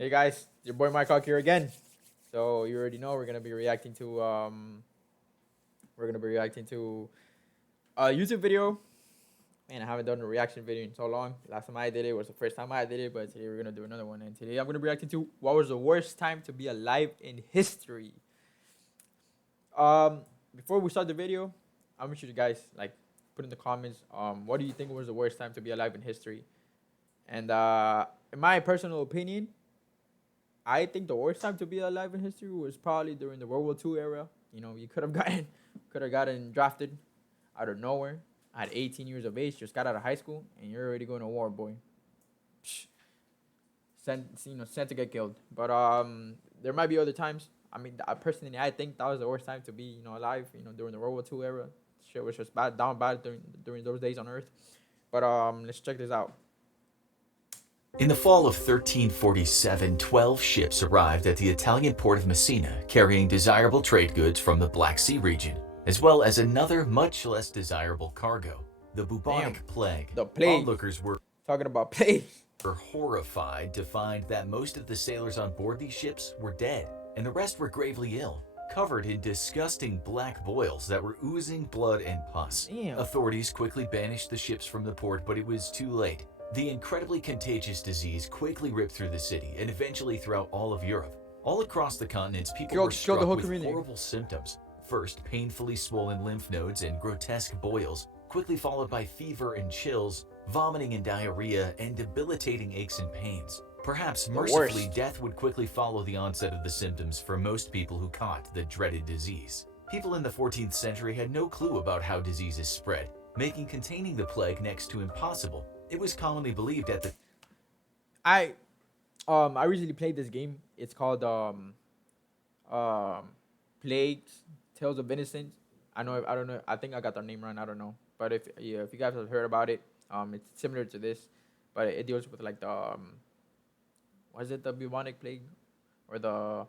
Hey guys, your boy Mike Hawk here again. So you already know we're gonna be reacting to a YouTube video. Man, I haven't done a reaction video in so long. Last time I did it was the first time I did it, but today we're gonna do another one. And today I'm gonna be reacting to what was the worst time to be alive in history. Um, Before we start the video, I want you guys like put in the comments what do you think was the worst time to be alive in history? And in my personal opinion, I think the worst time to be alive in history was probably during the World War II era. You know, you could have gotten drafted out of nowhere at 18 years of age, just got out of high school, and you're already going to war, boy. Psh, sent to get killed. But there might be other times. I mean, personally, I think that was the worst time to be, alive. During the World War II era, shit was just down bad during those days on Earth. But let's check this out. In the fall of 1347, 12 ships arrived at the Italian port of Messina carrying desirable trade goods from the Black Sea region, as well as another much less desirable cargo, the bubonic plague. The plague. Onlookers were Talking about plague. horrified to find that most of the sailors on board these ships were dead, and the rest were gravely ill, covered in disgusting black boils that were oozing blood and pus. Damn. Authorities quickly banished the ships from the port, but it was too late. The incredibly contagious disease quickly ripped through the city and eventually throughout all of Europe. All across the continents, people were struck with horrible symptoms. First, painfully swollen lymph nodes and grotesque boils, quickly followed by fever and chills, vomiting and diarrhea, and debilitating aches and pains. Perhaps mercifully, death would quickly follow the onset of the symptoms for most people who caught the dreaded disease. People in the 14th century had no clue about how diseases spread, making containing the plague next to impossible. It was commonly believed at the I recently played this game. It's called Plagues Tales of Innocence. I don't know. I think I got the name wrong. I don't know. But if you guys have heard about it, it's similar to this, but it deals with like the was it the bubonic plague or the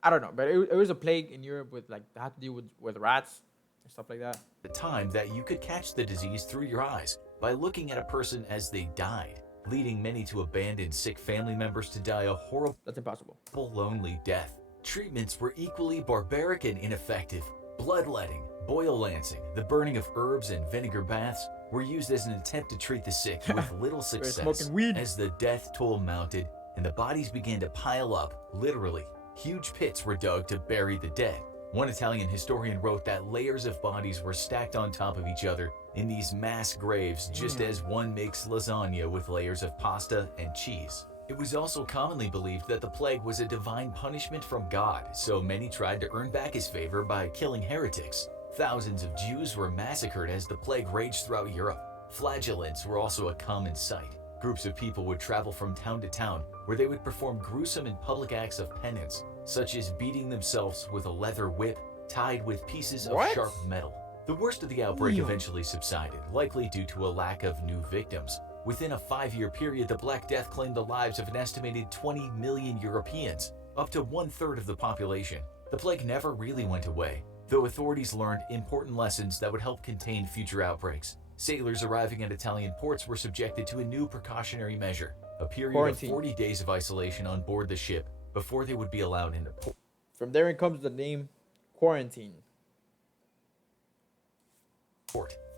I don't know. But it was a plague in Europe with like that had to deal with rats and stuff like that. time that you could catch the disease through your eyes by looking at a person as they died, leading many to abandon sick family members to die a horrible, That's impossible. lonely death. Treatments were equally barbaric and ineffective. Bloodletting, boil lancing, the burning of herbs and vinegar baths were used as an attempt to treat the sick with little success. Smoking weed. As the death toll mounted and the bodies began to pile up, literally, huge pits were dug to bury the dead. One Italian historian wrote that layers of bodies were stacked on top of each other in these mass graves, just as one makes lasagna with layers of pasta and cheese. It was also commonly believed that the plague was a divine punishment from God, so many tried to earn back his favor by killing heretics. Thousands of Jews were massacred as the plague raged throughout Europe. Flagellants were also a common sight. Groups of people would travel from town to town, where they would perform gruesome and public acts of penance, such as beating themselves with a leather whip tied with pieces of sharp metal. The worst of the outbreak eventually subsided, likely due to a lack of new victims. Within a 5-year period, the Black Death claimed the lives of an estimated 20 million Europeans, up to 1/3 of the population. The plague never really went away, though authorities learned important lessons that would help contain future outbreaks. Sailors arriving at Italian ports were subjected to a new precautionary measure, a period Quarantine. of 40 days of isolation on board the ship before they would be allowed into port. From there it comes the name quarantine.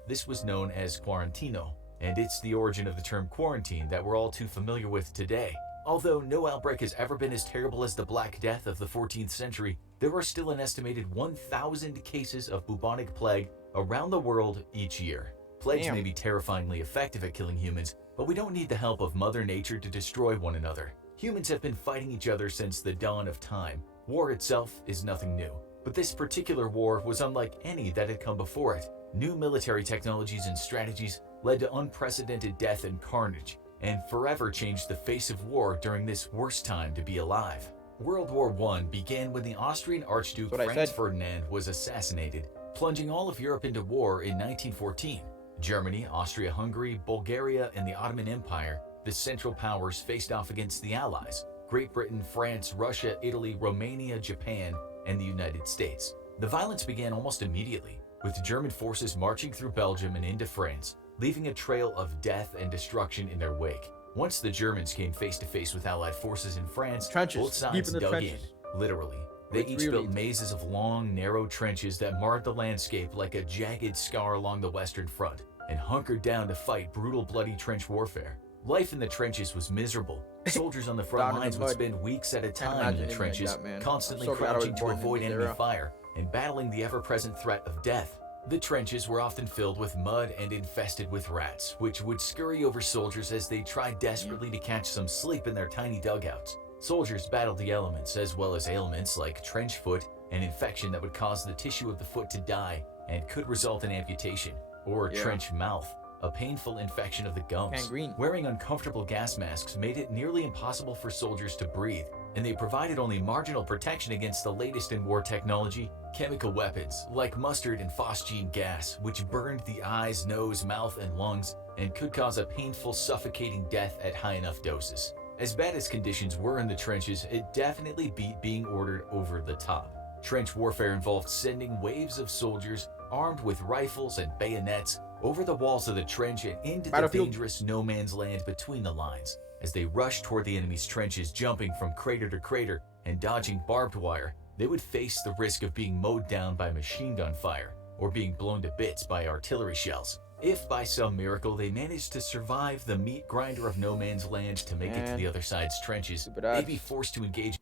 This was known as quarantino, and it's the origin of the term quarantine that we're all too familiar with today. Although no outbreak has ever been as terrible as the Black Death of the 14th century, there are still an estimated 1,000 cases of bubonic plague around the world each year. Plagues may be terrifyingly effective at killing humans, but we don't need the help of Mother Nature to destroy one another. Humans have been fighting each other since the dawn of time. War itself is nothing new, but this particular war was unlike any that had come before it. New military technologies and strategies led to unprecedented death and carnage, and forever changed the face of war during this worst time to be alive. World War I began when the Austrian Archduke Franz Ferdinand was assassinated, plunging all of Europe into war in 1914. Germany, Austria-Hungary, Bulgaria, and the Ottoman Empire, the Central Powers, faced off against the Allies: Great Britain, France, Russia, Italy, Romania, Japan, and the United States. The violence began almost immediately, with German forces marching through Belgium and into France, leaving a trail of death and destruction in their wake. Once the Germans came face to face with Allied forces in France, Trenches, both deep sides in the dug trenches. in, literally. They It's each really built mazes of long, narrow trenches that marred the landscape like a jagged scar along the Western Front, and hunkered down to fight brutal, bloody trench warfare. Life in the trenches was miserable. Soldiers on the front Down in the lines would mud. spend weeks at a Can't time in imagine the living like trenches, that, man. constantly I'm so glad I was crouching to born in avoid this enemy era. fire and battling the ever-present threat of death. The trenches were often filled with mud and infested with rats, which would scurry over soldiers as they tried desperately to catch some sleep in their tiny dugouts. Soldiers battled the elements as well as ailments like trench foot, an infection that would cause the tissue of the foot to die and could result in amputation, or Yeah. trench mouth, a painful infection of the gums. Gangrene. Wearing uncomfortable gas masks made it nearly impossible for soldiers to breathe, and they provided only marginal protection against the latest in war technology, chemical weapons like mustard and phosgene gas, which burned the eyes, nose, mouth, and lungs, and could cause a painful, suffocating death at high enough doses. As bad as conditions were in the trenches, it definitely beat being ordered over the top. Trench warfare involved sending waves of soldiers armed with rifles and bayonets over the walls of the trench and into the Battlefield. dangerous no man's land between the lines. As they rushed toward the enemy's trenches, jumping from crater to crater and dodging barbed wire, they would face the risk of being mowed down by machine gun fire or being blown to bits by artillery shells. If by some miracle they managed to survive the meat grinder of no man's land to make it to Man. the other side's trenches, Stupid they'd ass. be forced to engage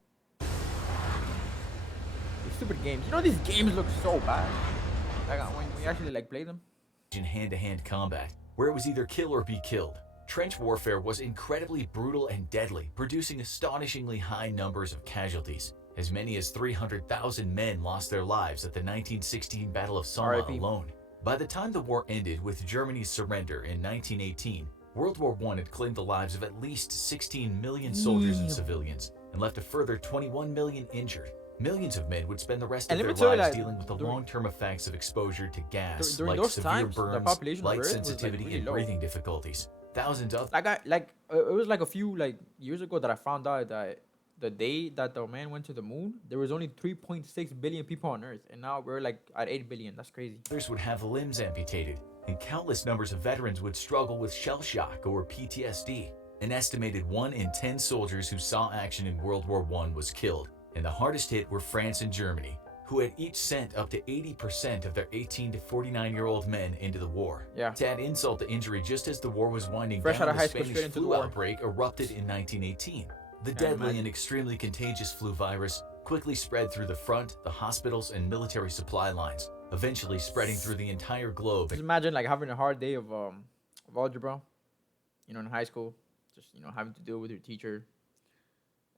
These stupid games. You know these games look so bad. Like when we actually like play them. in hand-to-hand combat, where it was either kill or be killed. Trench warfare was incredibly brutal and deadly, producing astonishingly high numbers of casualties. As many as 300,000 men lost their lives at the 1916 Battle of Somme R.I.P. alone. By the time the war ended with Germany's surrender in 1918, World War I had claimed the lives of at least 16 million soldiers and Damn. civilians, and left a further 21 million injured. Millions of men would spend the rest And of let their me tell you lives that dealing with the during- long-term effects of exposure to gas, during like those severe times, the burns, population of light Earth was, like, sensitivity, really and low. breathing difficulties. Thousands of It was like a few like years ago that I found out that the day that the man went to the moon, there was only 3.6 billion people on Earth, and now we're like at 8 billion. That's crazy. others would have limbs amputated, and countless numbers of veterans would struggle with shell shock or PTSD. An estimated 1 in 10 soldiers who saw action in World War I was killed, and the hardest hit were France and Germany, who had each sent up to 80% of their 18 to 49-year-old men into the war. Yeah. To add insult to injury, just as the war was winding Fresh down, out of the high school, Spanish straight into the flu war. outbreak erupted in 1918. The Can't deadly imagine. and extremely contagious flu virus quickly spread through the front, the hospitals, and military supply lines, eventually spreading through the entire globe. Just imagine like having a hard day of algebra, in high school, just having to deal with your teacher,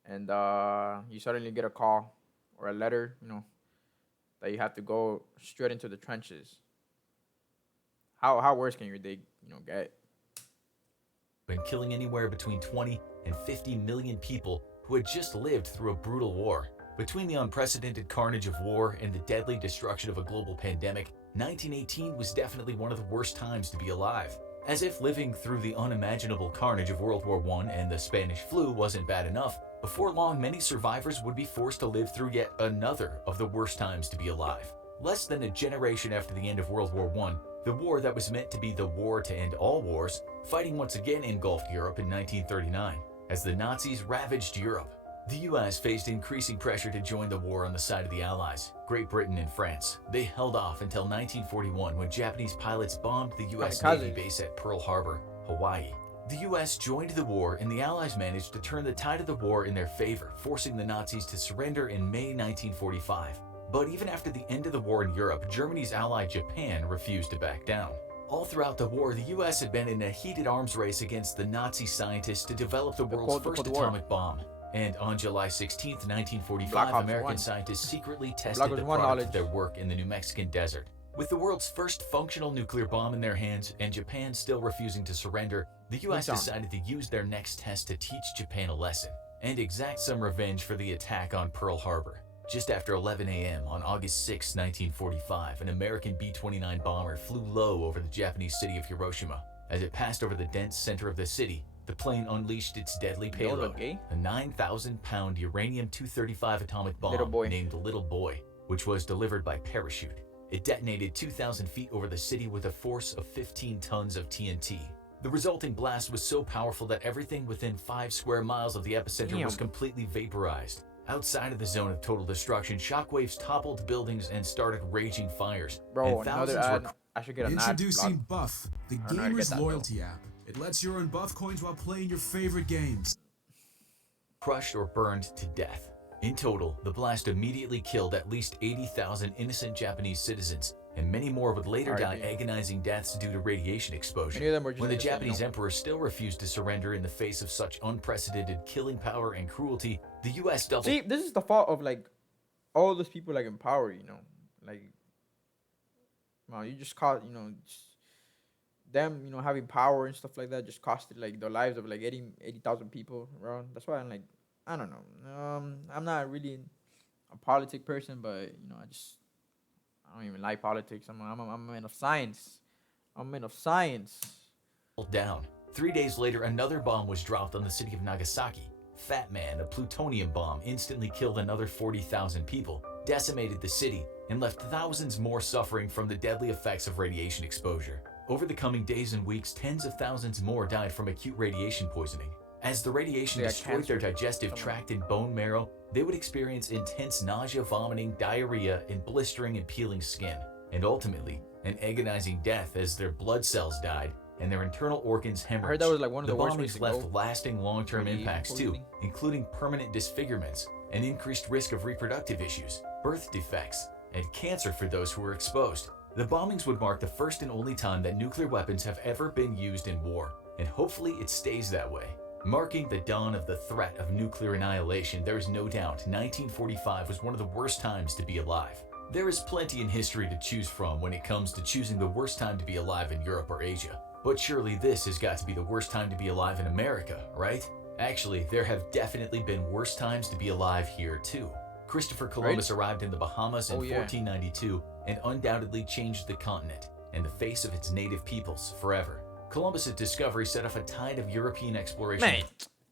and you suddenly get a call or a letter, that you have to go straight into the trenches. How worse can your day, get? Been killing anywhere between 20 and 50 million people who had just lived through a brutal war. Between the unprecedented carnage of war and the deadly destruction of a global pandemic, 1918 was definitely one of the worst times to be alive. As if living through the unimaginable carnage of World War I and the Spanish flu wasn't bad enough, before long many survivors would be forced to live through yet another of the worst times to be alive. Less than a generation after the end of World War I, the war that was meant to be the war to end all wars, fighting once again engulfed Europe in 1939. As the Nazis ravaged Europe, the US faced increasing pressure to join the war on the side of the Allies, Great Britain and France. They held off until 1941 when Japanese pilots bombed the US Kamikaze. Navy base at Pearl Harbor, Hawaii. The US joined the war and the Allies managed to turn the tide of the war in their favor, forcing the Nazis to surrender in May 1945. But even after the end of the war in Europe, Germany's ally Japan refused to back down. All throughout the war, the US had been in a heated arms race against the Nazi scientists to develop the world's first Cold War. atomic bomb. And on July 16, 1945, Black Ops American 1. scientists secretly Black tested Ops the 1 product knowledge. of their work in the New Mexican desert. With the world's first functional nuclear bomb in their hands and Japan still refusing to surrender, the US Newtown. decided to use their next test to teach Japan a lesson and exact some revenge for the attack on Pearl Harbor. Just after 11 a.m. on August 6, 1945, an American B-29 bomber flew low over the Japanese city of Hiroshima. As it passed over the dense center of the city, the plane unleashed its deadly You all payload, look gay? a 9,000-pound uranium-235 atomic bomb Little boy. named Little Boy, which was delivered by parachute. It detonated 2,000 feet over the city with a force of 15 tons of TNT. The resulting blast was so powerful that everything within 5 square miles of the epicenter was Damn. completely vaporized. Outside of the zone of total destruction, shockwaves toppled buildings and started raging fires. Bro, and another thousands ad. I should get an ad block. Introducing Buff, the I don't know how to get gamer's that, though. loyalty app. It lets you earn Buff coins while playing your favorite games. crushed or burned to death. In total, the blast immediately killed at least 80,000 innocent Japanese citizens, and many more would later die RIP. agonizing deaths due to radiation exposure. Many of them were just When the innocent, Japanese you know? emperor still refused to surrender in the face of such unprecedented killing power and cruelty, the US doubled. See, this is the fault of like all those people like in power, you know, like, wow, you just caught, you know, just them, you know, having power and stuff like that just costed like the lives of like 80,000 people around. That's why I'm like, I don't know. I'm not really a politic person, but you know, I don't even like politics. I'm a man of science. I'm a man of science. down. 3 days later, another bomb was dropped on the city of Nagasaki. Fat Man, a plutonium bomb, instantly killed another 40,000 people, decimated the city, and left thousands more suffering from the deadly effects of radiation exposure. Over the coming days and weeks, tens of thousands more died from acute radiation poisoning. As the radiation They got destroyed their cancer. digestive tract and bone marrow, they would experience intense nausea, vomiting, diarrhea, and blistering and peeling skin, and ultimately, an agonizing death as their blood cells died and their internal organs hemorrhaged. I heard that was like one of the worst ways bombings to left go. lasting long-term Radiation impacts too, poisoning. including permanent disfigurements, an increased risk of reproductive issues, birth defects, and cancer for those who were exposed. The bombings would mark the first and only time that nuclear weapons have ever been used in war, and hopefully it stays that way. Marking the dawn of the threat of nuclear annihilation, there is no doubt 1945 was one of the worst times to be alive. There is plenty in history to choose from when it comes to choosing the worst time to be alive in Europe or Asia. But surely this has got to be the worst time to be alive in America, right? Actually, there have definitely been worse times to be alive here too. Christopher Columbus arrived in the Bahamas in Oh, yeah. 1492 and undoubtedly changed the continent and the face of its native peoples forever. Columbus's discovery set off a tide of European exploration. Man,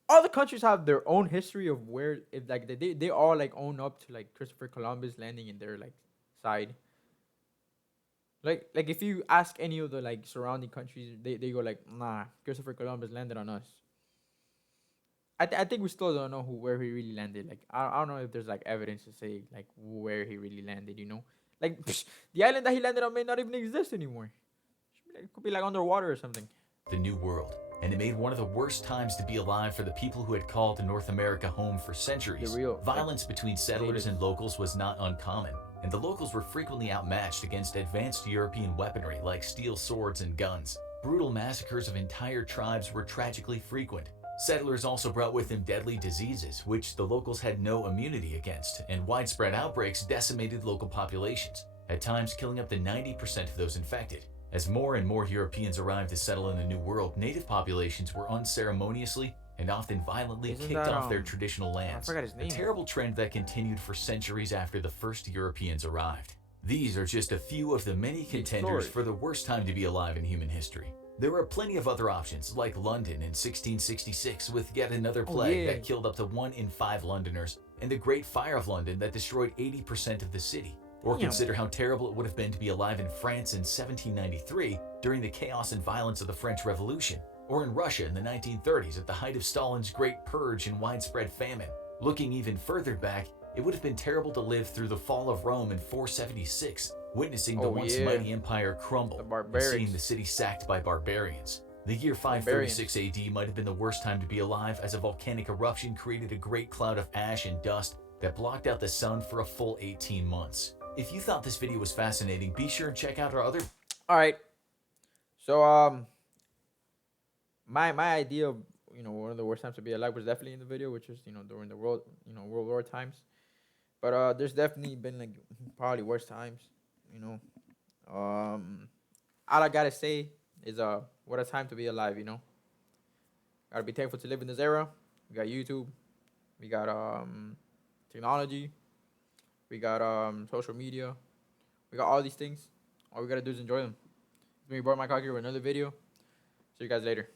all the countries have their own history of where, if like they all like own up to like Christopher Columbus landing in their like side. Like if you ask any of the like surrounding countries, they go like, nah, Christopher Columbus landed on us. I think we still don't know where he really landed. Like I don't know if there's like evidence to say like where he really landed. You know, like the island that he landed on may not even exist anymore. It could be like underwater or something. The New World, and it made one of the worst times to be alive for the people who had called North America home for centuries. The real, Violence between settlers natives. and locals was not uncommon, and the locals were frequently outmatched against advanced European weaponry like steel swords and guns. Brutal massacres of entire tribes were tragically frequent. Settlers also brought with them deadly diseases, which the locals had no immunity against, and widespread outbreaks decimated local populations, at times killing up to 90% of those infected. As more and more Europeans arrived to settle in the New World, native populations were unceremoniously and often violently Isn't kicked that, off their traditional lands. forgot his A name. terrible trend that continued for centuries after the first Europeans arrived. These are just a few of the many contenders Explorers. for the worst time to be alive in human history. There were plenty of other options, like London in 1666 with yet another plague yeah. that killed up to 1 in 5 Londoners, and the Great Fire of London that destroyed 80% of the city. Or Damn. consider how terrible it would have been to be alive in France in 1793 during the chaos and violence of the French Revolution, or in Russia in the 1930s at the height of Stalin's Great Purge and widespread famine. Looking even further back, it would have been terrible to live through the fall of Rome in 476, witnessing the Oh, once yeah. mighty empire crumble The and barbarians. seeing the city sacked by barbarians. The year 536 AD might have been the worst time to be alive, as a volcanic eruption created a great cloud of ash and dust that blocked out the sun for a full 18 months. If you thought this video was fascinating, be sure and check out our other All right. So my idea of one of the worst times to be alive was definitely in the video, which is during the World War times. But there's definitely been like probably worse times. All I gotta say is what a time to be alive. Gotta be thankful to live in this era. We got YouTube, we got technology, we got social media, we got all these things. All we gotta do is enjoy them. It's me, Bart Mike, here with another video. See you guys later.